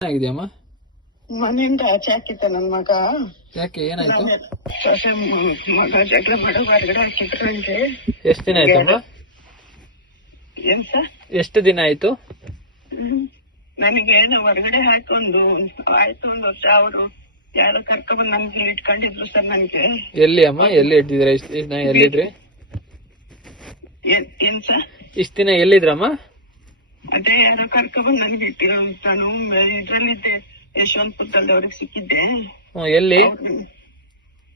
ಆಗಿದೆಯಮ್ಮ ಮನೆಯಿಂದ ಆಚೆ ಹಾಕಿದ್ದ ನನ್ ಮಗ. ಯಾಕೆ ಏನಾಯ್ತು? ಸೊಸೆ ಮ- ಮಗ ಜಗಳ ಮಾಡೋ ಹೊರಗಡೆ ಹಾಕಿದ್ರು ನಂಗೆ. ಎಷ್ಟು ದಿನ ಆಯ್ತಮ್ಮ ಏನ್ ಸರ್? ಎಷ್ಟು ದಿನ ಆಯ್ತು? ನನಗೆ ನಾವು ಹೊರಗಡೆ ಹಾಕೊಂಡು ಆಯ್ತು ಒಂದ್ ವರ್ಷ ಅವರು ಯಾರು ಕರ್ಕೊಂಡ್ ನನ್ಗೆ ಇಟ್ಕೊಂಡಿದ್ರು ಸರ್ ನನ್ಗೆ. ಎಲ್ಲಿ ಅಮ್ಮ? ಎಲ್ಲಿ ಇಟ್ಟಿದ್ರೆ ಇಷ್ಟ ದಿನ ಎಲ್ಲಿದ್ರಿ? ಏನ್ ಏನ್ ಸರ್? ಇಷ್ಟ ದಿನ ಎಲ್ಲಿದ್ರಮ್ಮ? ಅದೇ ಯಾರೋ ಕರ್ಕೊಂಡ್ಬಂದ್ ನನ್ಗೆ ಇಟ್ಟಿರೋ ನಾನು ಇದ್ರಲ್ಲಿದ್ದೆ ಯಶವಂತಪುರದಲ್ಲಿ ಅವ್ರಿಗೆ ಸಿಕ್ಕಿದ್ದೆ. ಎಲ್ಲಿ?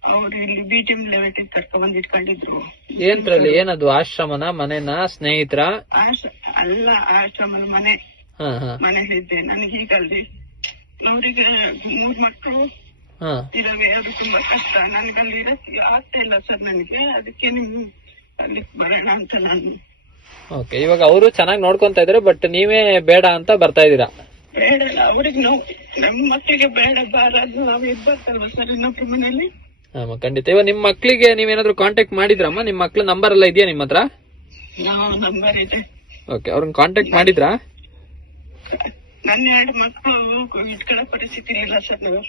ಅವ್ರು ಇಲ್ಲಿ ಬಿ ಟಿ ಎಂ ಲೆವೆಟ್ ಕರ್ಕೊಂಡ್ಬಂದ್ ಇಟ್ಕೊಂಡಿದ್ರು. ಏನ್ರಲ್ಲಿ ಏನದು? ಆಶ್ರಮನ ಮನೆನ ಸ್ನೇಹಿತರ? ಅಲ್ಲ ಆಶ್ರಮನ ಮನೆ. ಮನೇಲಿದ್ದೆ ನನಗೆ ಅಲ್ಲಿ ಅವ್ರಿಗೆ ಮೂರ್ ಮಕ್ಕಳು ಇದಾವೆ. ಅದು ತುಂಬಾ ಕಷ್ಟ. ನನ್ಗಲ್ಲಿ ಇರಕ್ಕೆ ಆಗ್ತಾ ಇಲ್ಲ ಸರ್ ನನಗೆ. ಅದಕ್ಕೆ ನಿಮ್ ಅಲ್ಲಿ ಬರೋಣ ಅಂತ ನಾನು ಓಕೆ ಇವಾಗ ಅವರು ಚೆನ್ನಾಗಿ ನೋಡ್ಕೊಂತ ಇದಾರೆ ಬಟ್ ನೀವೇ ಬೇಡ ಅಂತ ಬರ್ತಾ ಇದೀರಾ ಬೇಡ ಅವ್ರಿಗೆ ನಾವು ನಮ್ಮ ಮಕ್ಕಳಿಗೆ ಬೇಡ ಬಾರ ನಾವ್ ಇರ್ಬೇಕಲ್ವಾ ಸರ್ ಇನ್ನೊಬ್ರ ಮನೇಲಿ ಆಮ ಖಂಡಿತ. ಇವಾಗ ನಿಮ್ ಮಕ್ಳಿಗೆ ನೀವೇನಾದ್ರು ಕಾಂಟ್ಯಾಕ್ಟ್ ಮಾಡಿದ್ರಮ್ಮ? ನಿಮ್ ಮಕ್ಳ ನಂಬರ್ ಎಲ್ಲ ಇದೆಯಾ ನಿಮ್ಮ ಹತ್ರ? ನಾವು ನಂಬರ್ ಇದೆ. ಓಕೆ ಅವ್ರನ್ನ ಕಾಂಟ್ಯಾಕ್ಟ್ ಮಾಡಿದ್ರಾ? ನನ್ನ ಎರಡು ಮಕ್ಕಳು ಇಟ್ಕೊಳ್ಳೋ ಪರಿಸ್ಥಿತಿ ಇಲ್ಲ ಸರ್ ನೀವು.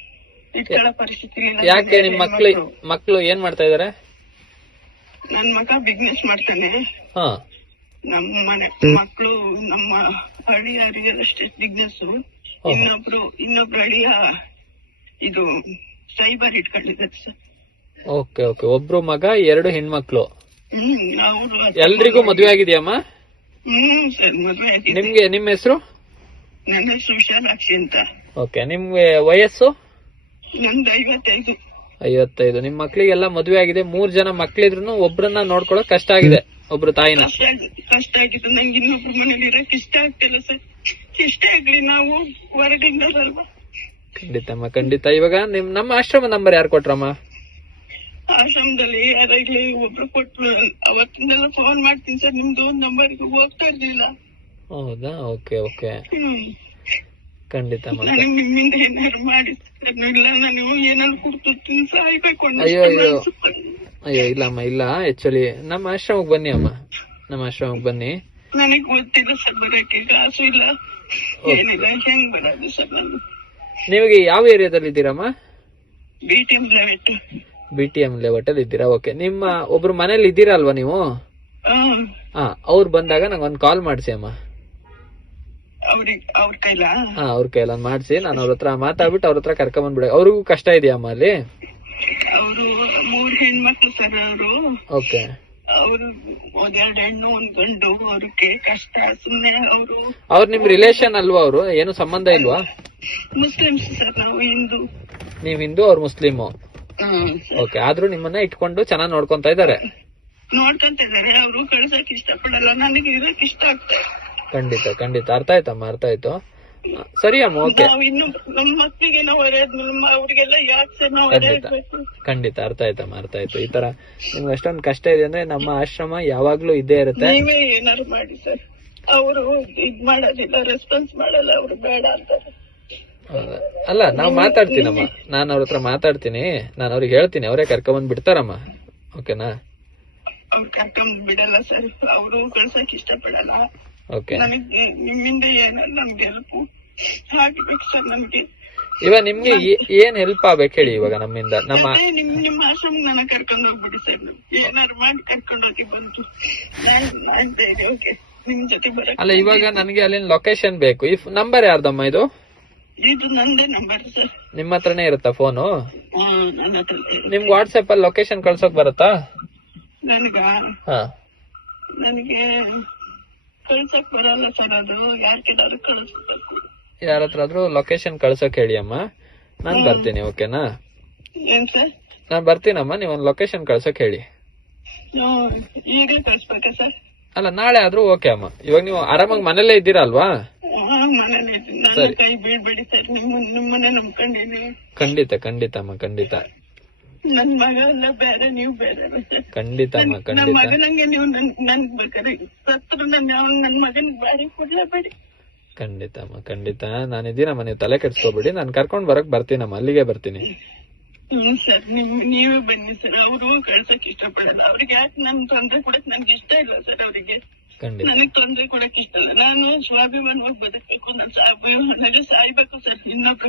ಇಟ್ಕೊಳ್ಳೋ ಪರಿಸ್ಥಿತಿ ಇಲ್ಲ. ಯಾಕೆ ನಿಮ್ಮ ಮಕ್ಳು ಮಕ್ಳು ಏನ್ ಮಾಡ್ತಾ ಇದಾರೆ? ನನ್ ಮಗ ಬಿಸ್ನೆಸ್ ಮಾಡ್ತಾನೆ. ಹಾ. ನಮ್ಮ ಮನೆ ಮಕ್ಕಳು ನಮ್ಮ ಅಳಿಯರಿಗೆ ರಿಯಲ್ ಎಸ್ಟೇಟ್ ಬಿಸ್ನೆಸ್ ಇನ್ನೊಬ್ರು ಇನ್ನೊಬ್ರು ಅಳಿಯ ಇದು ಸೈಬರ್ ಇಟ್ಕೊಂಡಿದ್ದಾರೆ ಸರ್. ಓಕೆ ಓಕೆ ಒಬ್ರು ಮಗ ಎರಡು ಹೆಣ್ಮಕ್ಳು. ಹ್ಮ್ ಅವ್ರು ಎಲ್ರಿಗೂ ಮದ್ವೆ ಆಗಿದೆಯಮ್ಮ? ಹ್ಮ್ ಸರ್ ಮದ್ವೆ ಆಗಿದೆ. ನಿಮ್ಗೆ ನಿಮ್ ಹೆಸರು? ನನ್ನ ಹೆಸರು ವಿಶಾಲಾಕ್ಷಿ ಅಂತ. ಓಕೆ ನಿಮ್ಗೆ ವಯಸ್ಸು? ನಂದು ಐವತ್ತೈದು. ಐವತ್ತೈದು. ನಿಮ್ ಮಕ್ಳಿಗೆಲ್ಲ ಮದ್ವೆ ಆಗಿದೆ. ಮೂರ್ ಜನ ಮಕ್ಳಿದ್ರು ಒಬ್ರನ್ನ ನೋಡ್ಕೊಳಕ್ ಕಷ್ಟ ಆಗಿದೆ. ಒಬ್ರು ತಾಯಿನ? ಕಷ್ಟ ಆಗಿದೆ ನಂಗೆ ಇನ್ನೊಬ್ರು ಮನೇಲಿ ಇರಕ್ ಇಷ್ಟ ಆಗ್ತಿಲ್ಲ ಸರ್. ಇಷ್ಟ ಆಗ್ಲಿ ನಾವು ಹೊರಗಿಂದಲ್ವಾ ಖಂಡಿತಮ್ಮ ಖಂಡಿತ. ಇವಾಗ ನಿಮ್ ನಮ್ಮ ಆಶ್ರಮ ನಂಬರ್ ಯಾರು ಕೊಟ್ರಮ್ಮ ಆಶ್ರಮದಲ್ಲಿ ಯಾರಾಗ್ಲಿ ಒಬ್ರು ಕೊಟ್ರು. ಅವತ್ತಿಂದೆಲ್ಲ ಫೋನ್ ಮಾಡ್ತೀನಿ ಸರ್. ನಿಮ್ದು ಒಂದ್ ನಂಬರ್ಗೆ ಹೋಗ್ತಾ ಇರ್ಲಿಲ್ಲ. ಹೌದಾ? Okay okay. ಖಂಡಿತ ನಿಮ್ಮಿಂದ ಏನಾದ್ರು ಮಾಡಿ ಇಲ್ಲ ನಾನು ಏನಾದ್ರು ಕೊಡ್ತು ತಿನ್ಸಾಯ್ಬೇಕು ಅಯ್ಯೋ ಅಯ್ಯೋ, ಅಯ್ಯೋ. ಇಲ್ಲ ಇಲ್ಲಮ್ಮ ಇಲ್ಲ ಆಕ್ಚುಲಿ ನಮ್ಮ ಆಶ್ರಮಕ್ಕೆ ಬನ್ನಿ ಅಮ್ಮ. ನಮ್ಮ ಆಶ್ರಮಕ್ಕೆ ಬನ್ನಿ. ನಿಮಗೆ ಗೊತ್ತಿಲ್ಲ ಸರ್ ಬರಕ್ಕೆ ಕಾಸು ಇಲ್ಲ. ಏನಿಲ್ಲ ಹೆಂಗ್ ಬರೋದು ಸರ್ ನಾನು? ನೀವಿಗೆ ಯಾವ ಏರಿಯಾದಲ್ಲಿ ಇದ್ದೀರಮ್ಮ B T M layout B T M layout ಅಲ್ಲಿ ಇದ್ದೀರಾ? ಓಕೆ. ನಿಮ್ಮ ಒಬ್ರು ಮನೇಲಿ ಇದ್ದೀರಾ ಅಲ್ವಾ ನೀವು? ಹಾ. ಅವ್ರು ಬಂದಾಗ ನಂಗೆ ಒಂದು ಕಾಲ್ ಮಾಡಿಸಿ ಅಮ್ಮ. ಅವ್ರ ಕೈಲ? ಮಾಡಿಸಿ. ನಾನು ಅವ್ರ ಹತ್ರ ಮಾತಾಡ್ಬಿಟ್ಟು ಅವ್ರ ಹತ್ರ ಕರ್ಕೊಂಡ್ ಬಂದ್ಬಿಡ ಅವ್ರಿಗೂ ಕಷ್ಟ ಇದೆಯಮ್ಮ ಅಲ್ಲಿ? ಅವರು ಮೂರ್ ಹೆಣ್ಮಕ್ಳು ಸರ್ ಅವರು. ಓಕೆ ಅವರು ಒಂದೆರಡು ಹೆಣ್ಣು ಒಂದ್ ಗಂಡು. ಅವ್ರಿಗೆ ಕಷ್ಟ. ಸುಮ್ನೆ ಅವರು ಅವ್ರು ನಿಮ್ ರಿಲೇಶನ್ ಅಲ್ವಾ ಅವರು? ಏನು ಸಂಬಂಧ ಇಲ್ವಾ? ಮುಸ್ಲಿಮ್ಸ್ ಸರ್ ನಾವು ಹಿಂದೂ. ನೀವ್ ಹಿಂದೂ ಅವ್ರು ಮುಸ್ಲಿಮು? ಹ್ಮ್ ಓಕೆ ಆದ್ರೂ ನಿಮ್ಮನ್ನ ಇಟ್ಕೊಂಡು ಚೆನ್ನಾಗಿ ನೋಡ್ಕೊಂತ ಇದಾರೆ. ನೋಡ್ಕೊಂತ ಇದಾರೆ. ಅವರು ಕಳ್ಸಕ್ ಇಷ್ಟಪಡಲ್ಲ. ನನಗೆ ಇರಕ್ ಇಷ್ಟ ಆಗ್ತದೆ ಖಂಡಿತ ಖಂಡಿತ. ಅರ್ಥ ಆಯ್ತಮ್ಮ ಅರ್ಥ ಆಯ್ತು. ಸರಿ ಅಮ್ಮ ಓಕೆ ನಾವು ಇನ್ನು ನಮ್ಮ ಮಕ್ಳಿಗೆ ನಾವು ಹೊರೆಯಾದ್ಮೇಲೆ ಅವ್ರಿಗೆಲ್ಲ ಯಾಕೆ ಸರ್ ನಾವು ಖಂಡಿತ. ಹೊರೆಯಾಗ್ಬೇಕು ಖಂಡಿತ ಅರ್ಥ ಆಯ್ತಮ್ಮ ಅರ್ಥ ಆಯ್ತು. ಈ ತರ ನಿಮ್ಗೆ ಅಷ್ಟೊಂದು ಕಷ್ಟ ಇದೆ ಅಂದ್ರೆ ನಮ್ಮ ಆಶ್ರಮ ಯಾವಾಗ್ಲೂ ಇದ್ದೇ ಇರುತ್ತೆ. ನೀವೇ ಏನಾರು ಮಾಡಿ ಸರ್. ಅವರು ಇದ್ ಮಾಡೋದಿಲ್ಲ ರೆಸ್ಪಾನ್ಸ್ ಮಾಡಲ್ಲ ಅವ್ರು ಬೇಡ ಅಂತಾರೆ. ಹೌದಾ? ಅಲ್ಲ ನಾವ್ ಮಾತಾಡ್ತೀನಮ್ಮ. ನಾನು ಅವ್ರ ಹತ್ರ ಮಾತಾಡ್ತೀನಿ. ನಾನು ಅವ್ರಿಗೆ ಹೇಳ್ತೀನಿ ಅವರೇ ಕರ್ಕೊಂಡ್ ಬಿಡ್ತಾರಮ್ಮ. ಓಕೆನಾ? ಅವ್ರು ಕರ್ಕೊಂಡ್ ಬಿಡಲ್ಲ ಸರ್. ಅವರು ಕಳ್ಸಕ್ ಇಷ್ಟಪಡಲ್ಲ. ಓಕೆ. ನನಗೆ ನಿಮ್ಮಿಂದ ಏನಾದ್ರು ನಮ್ಗೆ ಹೆಲ್ಪ್ ಸರ್ ನಮ್ಗೆ. ಇವಾಗ ನಿಮ್ಗೆ ಏನ್ ಹೆಲ್ಪ್ ಆಗ್ಬೇಕು ಹೇಳಿ ಇವಾಗ ನಮ್ಮಿಂದ? ನಮ್ಮ ನಿಮ್ ನಿಮ್ಮ ಆಶ್ರಮ ನನ್ನ ಕರ್ಕೊಂಡು ಹೋಗ್ಬಿಡಿ ಸರ್ ಏನಾರು ಮಾಡಿ ಕರ್ಕೊಂಡು ಹೋಗಿ ಬಂತು ಓಕೆ ನಿಮ್ ಜೊತೆ ಬರಕ್ ಅಲ್ಲ ಇವಾಗ ನನಗೆ ಅಲ್ಲಿನ ಲೊಕೇಶನ್ ಬೇಕು. ಈ ನಂಬರ್ ಯಾರ್ದಮ್ಮ ಇದು? ಇದು ನಂದೇ ನಂಬರ್ ಸರ್. ನಿಮ್ಮ ಹತ್ರನೇ ಇರುತ್ತಾ ಫೋನು ನಿಮ್ಗೆ ವಾಟ್ಸಪ್ ಅಲ್ಲಿ ಲೊಕೇಶನ್ ಕಳ್ಸೋಕ್ ಬರುತ್ತಾ? ನನಗ? ಹಾ. ನನಗೆ ಕಳ್ಸಕ್ ಬರಲ್ಲ ಸರ್ ಅದು. ಯಾರ್ಗಿದಾರು ಕಳಿಸ್ಬೇಕು. ಯಾರ ಹತ್ರ ಆದ್ರೂ ಲೊಕೇಶನ್ ಕಳ್ಸೋಕ್ ಹೇಳಿ ಅಮ್ಮ ನಾನ್ ಬರ್ತೀನಿ ಓಕೆನಾ ಏನ್ ಸರ್? ನಾನ್ ಬರ್ತೀನಮ್ಮ ನೀವ್ ಒಂದ್ ಲೊಕೇಶನ್ ಕಳ್ಸೋಕ್ ಹೇಳಿ. ನೀವು ಈಗಲೇ ಕಳಿಸ್ಬೇಕಾ ಸರ್? ಅಲ್ಲ ನಾಳೆ ಆದ್ರೂ ಓಕೆ ಅಮ್ಮ. ಇವಾಗ ನೀವು ಆರಾಮಾಗಿ ಮನೇಲೇ ಇದ್ದೀರಾ ಅಲ್ವಾ? ಖಂಡಿತ ಖಂಡಿತ ಅಮ್ಮ ಖಂಡಿತ. ನನ್ ಮಗ ಬೇರೆ ನೀವು ಬೇರೆ ಖಂಡಿತ ಅಮ್ಮ ನನ್ನ ಖಂಡಿತ. ಮಗನಂಗೆ ನೀವು ನನ್ ನನ್ ಬೇಕಾರೆ ಸತ್ರು ನನ್ನ ಮಗನ್ ಬಾರಿ ಕೊಡ್ಲೇಬೇಡಿ. ಖಂಡಿತ ಅಮ್ಮ ಖಂಡಿತ. ನಾನು ಇದೀನಮ್ಮ ನೀವು ತಲೆ ಕೆಡ್ಸ್ಕೊಬಿಡಿ. ನಾನು ಕರ್ಕೊಂಡ್ ಬರಕ್ ಬರ್ತೀನಮ್ಮ ಅಲ್ಲಿಗೆ ಬರ್ತೀನಿ. ಹ್ಮ್ ಸರ್. ನಿಮ್ ನೀವೇ ಬನ್ನಿ ಸರ್. ಅವರು ಕಳ್ಸಕ್ ಇಷ್ಟಪಡಲ್ಲ. ಅವ್ರಿಗೆ ಯಾಕೆ ನನ್ ತೊಂದ್ರೆ ಕೊಡಕ್ ನನ್ಗೆ ಇಷ್ಟ ಇಲ್ಲ ಸರ್ ಅವ್ರಿಗೆ. ಖಂಡಿತ. ನನಗ್ ತೊಂದ್ರೆ ಕೊಡಕ್ ಇಷ್ಟ ಇಲ್ಲ. ನಾನು ಸ್ವಾಭಿಮಾನವಾಗಿ ಬದುಕಬೇಕು ಅಂದ್ರೆ ಸ್ವಾಭಿಮಾನಾಗ ಸಾಯ್ಬೇಕು ಸರ್. ಇನ್ನೊಬ್ಬ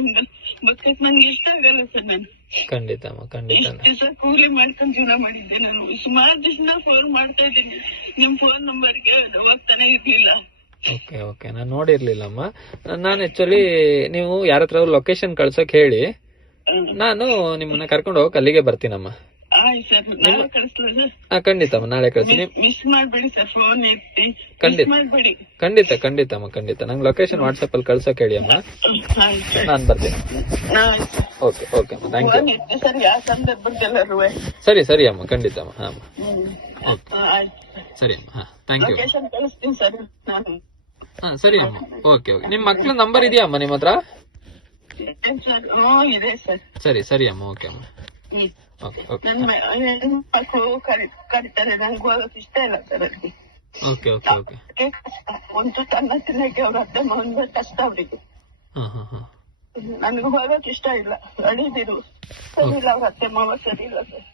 ಬದುಕಕ್ ನನ್ಗೆ ಇಷ್ಟ ಆಗಲ್ಲ ಸರ್ ನಾನು. ಖಂಡಿತ ಅಮ್ಮ ಖಂಡಿತ. ಇಷ್ಟ ದಿವಸ ಕೂಲಿ ಮಾಡ್ಕೊಂಡ್ ಜೀವನ ಮಾಡಿದ್ದೆ ನಾನು. ಸುಮಾರು ದಿವಸ ಫೋನ್ ಮಾಡ್ತಾ ಇದ್ದೀನಿ. ನಿಮ್ ಫೋನ್ ನಂಬರ್ಗೆ ಹೋಗ್ತಾನೆ ಇರ್ಲಿಲ್ಲ. ಓಕೆ ಓಕೆ ನಾನು ನೋಡಿರ್ಲಿಲ್ಲಮ್ಮ. ನಾನು ಆಕ್ಚುಲಿ ನೀವು ಯಾರ ಹತ್ರ ಲೊಕೇಶನ್ ಕಳ್ಸಕ್ ಹೇಳಿ. ನಾನು ನಿಮ್ಮನ್ನ ಕರ್ಕೊಂಡು ಹೋಗಕ್ ಅಲ್ಲಿಗೆ ಬರ್ತೀನಮ್ಮ. ಸರ್ ನಾಳೆ ಕಳಿಸ್ಲ ಹಾ ಖಂಡಿತಮ್ಮ ನಾಳೆ ಕಳಿಸ್ತೀನಿ ಮಿಸ್ ಮಾಡ್ಬೇಡಿ ಸರ್ ಫೋನ್ ಎತ್ತಿ. ಖಂಡಿತ. ಮಾಡ್ಬೇಡಿ. ಖಂಡಿತ ಅಮ್ಮ ಖಂಡಿತ. ನಂಗೆ ಲೊಕೇಶನ್ ವಾಟ್ಸಪ್ ಅಲ್ಲಿ ಕಳ್ಸಕ್ ಹೇಳಿ ಅಮ್ಮ. ನಾನು ಬರ್ತೀನಿ. ಓಕೆ ಓಕೆ ಅಮ್ಮ ಥ್ಯಾಂಕ್ ಯು ಸರ್ ಯಾವ ಸಂದರ್ಭದಲ್ಲರೂ ಸರಿ ಸರಿ ಅಮ್ಮ ಖಂಡಿತ ಅಮ್ಮ. ಹಾ ಸರಿ. ಅಮ್ಮ ಹಾ ಥ್ಯಾಂಕ್ ಯು ಲೊಕೇಶನ್ ಕಳಿಸ್ತೀನಿ ಸರ್ ನಾನು. ಹಾ ಸರಿ ಅಮ್ಮ. ಓಕೆ ಓಕೆ ನಿಮ್ಮ ಮಕ್ಳ ನಂಬರ್ ಇದೆಯಾ ಅಮ್ಮ ನಿಮ್ಮ ಹತ್ರ? ಸರಿ. ಸರಿ. ಅಮ್ಮ ಓಕೆ ಅಮ್ಮ. ಹ್ಮ್ ಓಕೆ ಓಕೆ ನನ್ ಮ- ಹೆಣ್ಮಕ್ಳು ಕರಿ ಕರಿತಾರೆ ನಂಗೆ ಇಷ್ಟ ಇಲ್ಲ ಕಷ್ಟ ಒಂದು ತನ್ನ ತಿನ್ನಕ್ಕೆ ಅವ್ರ ಅತ್ತೆ ಮಾವನ್ಗೆ ಕಷ್ಟ ಅವ್ರಿಗೆ ನನಗೂ ಹೋಗಕ್ ಇಷ್ಟ ಇಲ್ಲ ಅಡಿದಿರು ಸರಿ ಇಲ್ಲ ಅವ್ರ ಅತ್ತೆ ಮಾವ ಸರಿ ಇಲ್ಲ ಸರ್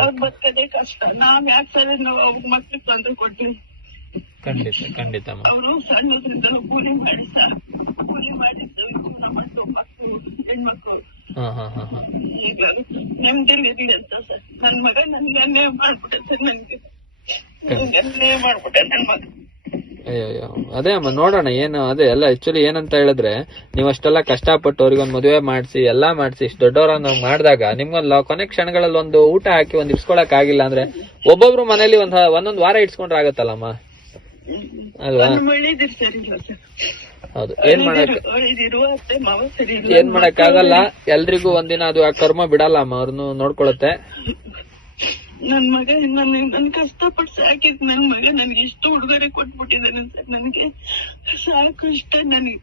ಅವ್ರ ಬದುಕದೇ ಕಷ್ಟ ನಾವ್ ಯಾಕೆ ಸರಿ ನಾವು ಅವ್ರ ಮಕ್ಳಿಗೆ ತೊಂದ್ರೆ ಕೊಟ್ವಿ ಖಂಡಿತ ಖಂಡಿತ ಅವರು ಸಣ್ಣದ್ರಿಂದ ಕೂಲಿ ಮಾಡಿ ಸರ್ ಕೂಲಿ ಮಾಡಿ ಜೀವನ ಮಾಡ್ತು ಮಕ್ಕಳು ಹೆಣ್ಮಕ್ಳು ಹಾ ಹಾ ಹಾ ಹಾ ಈಗ ನೆಮ್ಮದಿಲಿ ಇರ್ಲಿ ಅಂತ ಸರ್. ನನ್ ಮಗ ನನ್ಗೆ ಅನ್ಯಾಯ ಮಾಡ್ಬಿಟ್ಟೆ ಸರ್ ನನ್ಗೆ. ನನ್ಗೆ ಅನ್ಯಾಯ ಮಾಡ್ಬಿಟ್ಟೆ ನನ್ ಮಗ. ಅಯ್ಯೋ ಅಯ್ಯೋ ಅದೇ ಅಮ್ಮ ನೋಡೋಣ ಏನು ಅದೇ ಎಲ್ಲ ಆಕ್ಚುಲಿ ಏನಂತ ಹೇಳಿದ್ರೆ ನೀವು ಅಷ್ಟೆಲ್ಲ ಕಷ್ಟಪಟ್ಟು ಅವ್ರಿಗೊಂದು ಮದುವೆ ಮಾಡಿಸಿ ಎಲ್ಲಾ ಮಾಡಿಸಿ ಇಷ್ಟು ದೊಡ್ಡವರನ್ನ ಮಾಡಿದಾಗ ನಿಮ್ಗೊಂದು ಕೊನೆ ಕ್ಷಣಗಳಲ್ಲಿ ಒಂದು ಊಟ ಹಾಕಿ ಒಂದು ಇಟ್ಸ್ಕೊಳಕ್ ಆಗಿಲ್ಲ ಅಂದ್ರೆ ಒಬ್ಬೊಬ್ರು ಮನೇಲಿ ಒಂದ್ ಒಂದೊಂದ್ ವಾರ ಇಟ್ಸ್ಕೊಂಡ್ರೆ ಆಗತ್ತಲ್ಲಮ್ಮ ಅಲ್ವಾ? ಹೌದು. ಏನ್ ಮಾಡಕ್ ಏನ್ ಮಾಡಕ್ ಆಗಲ್ಲ ಎಲ್ರಿಗೂ ಒಂದಿನ ಅದು ಆ ಕರ್ಮ ಬಿಡಲ್ಲ ಅಮ್ಮ ಅವ್ರನ್ನು ನೋಡ್ಕೊಳತ್ತೆ. ನನ್ ಮಗ ನನ್ ನನ್ ಕಷ್ಟಪಟ್ಟು ಸಾಕಿದ್ ನನ್ ಮಗ ನನ್ಗೆ ಇಷ್ಟು ಉಡುಗೊರೆ ಕೊಟ್ಬಿಟ್ಟಿದ್ದಾನೆ ಸರ್ ನನ್ಗೆ ಸಾಕು ಇಷ್ಟ ನನಗೆ.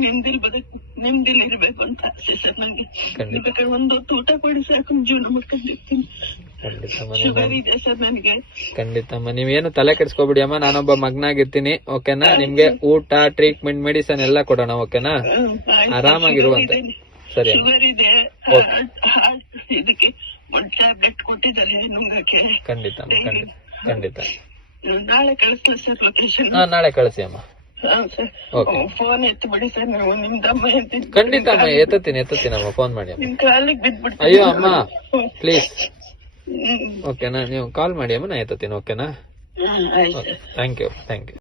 ನೆಮ್ಮದಿಲ್ ಬದುಕು ನೆಮ್ಮದಿಲ್ ಇರ್ಬೇಕು ಅಂತ ಆಸೆ ಸರ್ ನಂಗೆ ಖಂಡಿತ. ಬೇಕಾದ್ರೆ ಒಂದೊತ್ತು ಊಟ ಕೊಡಿ ಸಾಕು ಜೀವನ ಮಾಡ್ಕೊಂಡಿರ್ತೀನಿ ನನಗೆ. ಖಂಡಿತಮ್ಮ ನೀವೇನು ತಲೆ ಕೆಡ್ಸ್ಕೊಬಿಡಿ ಅಮ್ಮ ನಾನೊಬ್ಬ ಮಗ್ನಾಗಿರ್ತೀನಿ ಓಕೆನಾ? ನಿಮ್ಗೆ ಊಟ ಟ್ರೀಟ್ಮೆಂಟ್ ಮೆಡಿಸನ್ ಎಲ್ಲ ಕೊಡೋಣ ಓಕೆನಾ? ಆರಾಮಾಗಿರುವಂತ. ಸರಿ ಖಂಡಿತ ಖಂಡಿತ ಖಂಡಿತ. ಹಾ ನಾಳೆ ಕಳಿಸಿ ಅಮ್ಮ. ಖಂಡಿತ ಅಮ್ಮ ಎತ್ತೀನಿ ಎತ್ತೀನಮ್ಮ ಅಮ್ಮ ಫೋನ್ ಮಾಡಿ ಅಮ್ಮ. ಅಯ್ಯೋ ಅಮ್ಮ ಪ್ಲೀಸ್ ಓಕೆನಾ ನೀವು ಕಾಲ್ ಮಾಡಿ ಅಮ್ಮ ನಾ ಎತ್ತತೀನಿ ಓಕೆನಾ ಥ್ಯಾಂಕ್ ಯು ಥ್ಯಾಂಕ್ ಯು